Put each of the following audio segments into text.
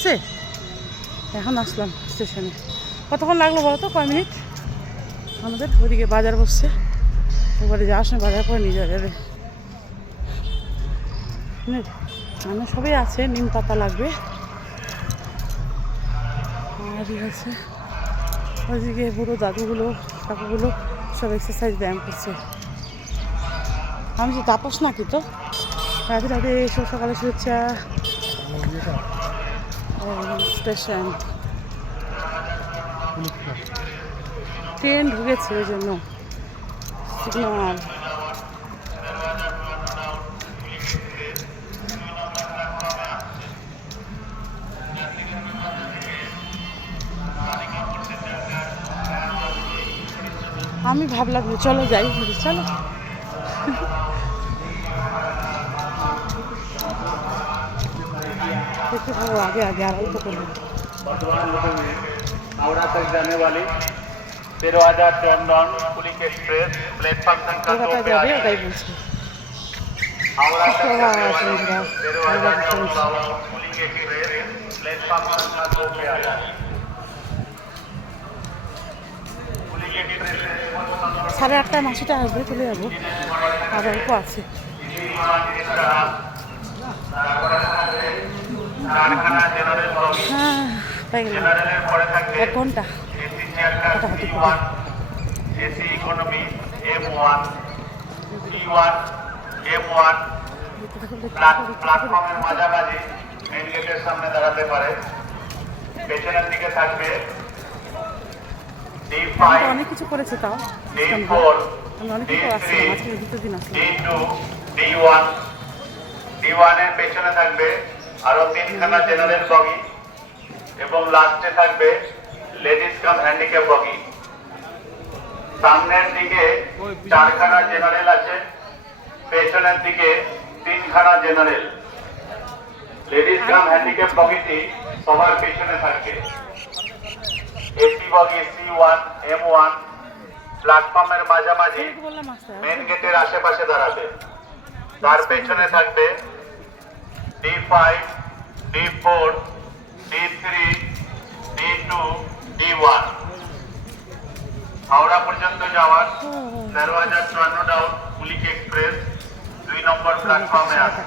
এসছে, এখন আসলাম স্টেশনে। কতক্ষণ লাগলো বলো তো, কয় মিনিট? আমাদের ওইদিকে বাজার বসছে, একবারে যাওয়ার সময় বাজার করে নিয়ে যাওয়া যাবে। মানে সবই আছে, নিম পাতা লাগবে। আর আছে ওইদিকে বুড়ো দাদুগুলো কাকুগুলো সব এক্সারসাইজ ব্যায়াম করছে। আমি যে তাপস নাকি তো রাধে রাধে, এসব সকালে শুভেচ্ছা। স্টেশন ট্রেন ঢুকেছে ওই জন্য সিগন্যাল। আমি ভাবলাম যে চলো যাই, চলো। দেখতে থাকো, आगे आगे आराम तो करो। हावड़ा तक जाने वाली 13,000 चंदन पुलिस एक्सप्रेस प्लेटफॉर्म संख्या 2 पे आ रही है। हावड़ा तक जाने वाली 13,000 चंदन पुलिस एक्सप्रेस प्लेटफॉर्म संख्या 2 पे आ रही है। पुलिस एक्सप्रेस 8:30 মাসিটা আসবে, চলে যাবো, আর অল্প আছে। হ্যাঁ তাই গেল 1 ঘন্টা হাঁটাহাঁটি করে। AC economy M1 E1 M1 প্ল্যাটফর্মের মাঝামাঝি মেইন গেটের সামনে দাঁড়াতে পারে। পেছনের দিকে থাকবে D5, অনেক কিছু করেছে, তাও D4, আমি অনেক কিছু আসছি, আজকে দ্বিতীয় দিন আসলাম। D2, D1 D1 এর পেছনে থাকবে আরো 3খানা জেনারেল বগি এবং লাস্টে থাকবে লেডিস কাম হ্যান্ডিক্যাপ বগি। সামনের দিকে 4খানা জেনারেল আছে, পেছনের দিকে 3খানা জেনারেল। লেডিস কাম হ্যান্ডিক্যাপ বগিটি সবার পেছনে থাকবে। এসি বগি C1 M1 প্ল্যাটফর্মের মাঝামাঝি মেন গেটের আশেপাশে দাঁড়াবে। তার পেছনে থাকবে D5, D4, D3, D2, D1। Howrah পর্যন্ত যাওয়ার 13,054 down police express 2 number platform में আছে।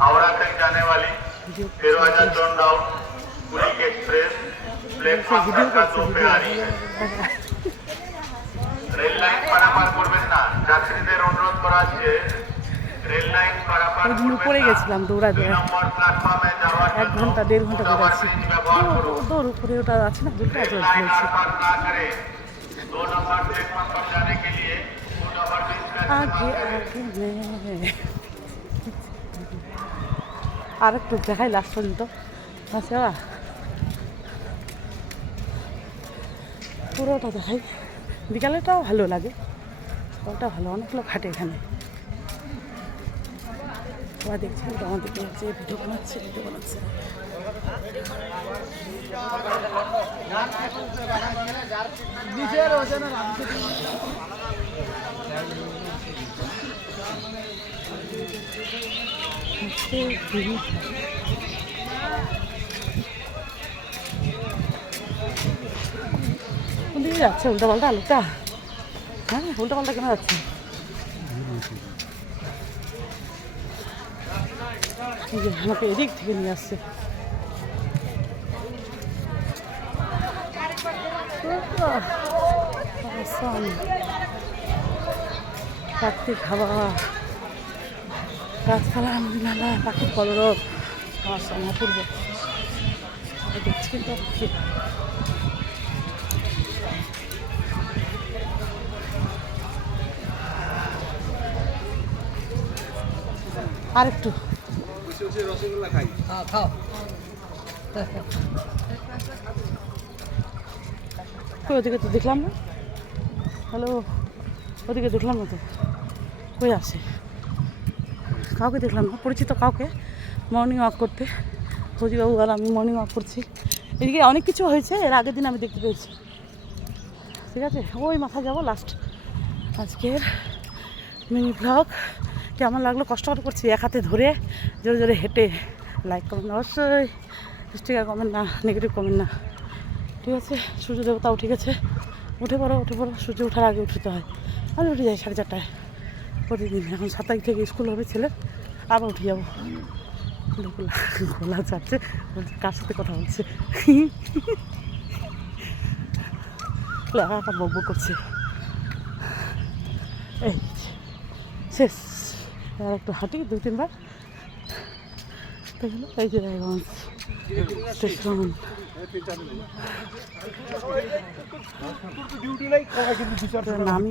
हावड़ा तक जाने वाली 13,054 डाउन पुलिस एक्सप्रेस प्लेटफॉर्म संख्या 2 पे आ रही है। রেল লাইন পারাপার করবেন না, যাত্রীদের অনুরোধ করা হচ্ছে রেল লাইন পারাপার উপরে গেছিলাম দৌড়াতে, 2 নম্বর প্ল্যাটফর্মে যাওয়ার 1 ঘন্টা 1.5 ঘন্টা দৌড়াচ্ছি। দৌড় উপরে ওটা আছে না, দুটো আছে বলছি। 2 नंबर प्लेटफॉर्म पर जाने के लिए 2 नंबर আগে আর একটু দেখাই লাস্ট পর্যন্ত আছে, পুরোটা দেখাই। বিকালেটাও ভালো লাগে, ওটা ভালো, অনেক লোক হাঁটে এখানে। সবাই দেখছি, আমাদেরকে হচ্ছে ভিডিও বানাচ্ছে। কোনদিকে যাচ্ছে উল্টা পাল্টা লোকটা? হ্যাঁ উল্টা পাল্টা কেন যাচ্ছে? আমাকে এদিক থেকে নিয়ে আসছে। প্রাকৃতিক হাওয়া, গাছপালা, নদীনালা, পাখির কলরব, অপূর্ব দেখছি। কিন্তু আর একটু রসগোল্লা খাই, খাও। কই ওদিকে তো দেখলাম না, হ্যালো ওদিকে দেখলাম না তো, কই আসে? কাউকে দেখলাম না, পরিচিত কাউকে মর্নিং ওয়াক করতে। ফৌজিবাবু আর আমি মর্নিং ওয়াক করছি। এদিকে অনেক কিছু হয়েছে, এর আগের দিন আমি দেখতে পেয়েছি। ঠিক আছে, ওই মাথায় যাবো লাস্ট। আজকের মিনি ব্লগ কেমন লাগলো? কষ্ট করছি এক হাতে ধরে জোরে জোরে হেঁটে লাইক কমেন্ট অবশ্যই, স্টিকার কমেন্ট না, নেগেটিভ কমেন্ট না, ঠিক আছে? সূর্য দেবতাও ঠিক আছে, উঠে পড়ো সূর্য ওঠার আগে উঠতে হয়। আমি উঠে যাই 4:30টায় প্রতিদিন। এখন 7 তারিখ থেকে স্কুল হবে ছেলের, আবার উঠে যাবো। খোলা যাচ্ছে, বলছে কার সাথে কথা বলছে, একা বক করছে। এই শেষ, আর একটু হাঁটি 2-3 বার দেখলো। এই যে রায়গঞ্জ স্টেশন। নামি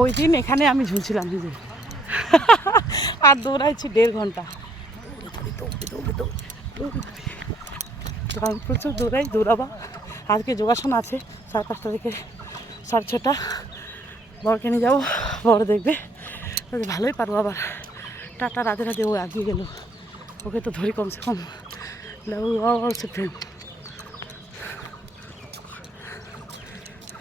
ওই দিন এখানে আমি ঝুলছিলাম নিজে, আর দৌড়াইছি 1.5 ঘন্টা। তো আমি প্রচুর দৌড়াবা। আজকে যোগাসন আছে 5:30 থেকে 6:30। বড়কে নিয়ে যাবো, বড় দেখবে, ভালোই পারবো। আবার টাটা, রাধে রাধে। ও আগিয়ে গেল, ওকে তো ধরি কমসে কম। ফ্রেন্ড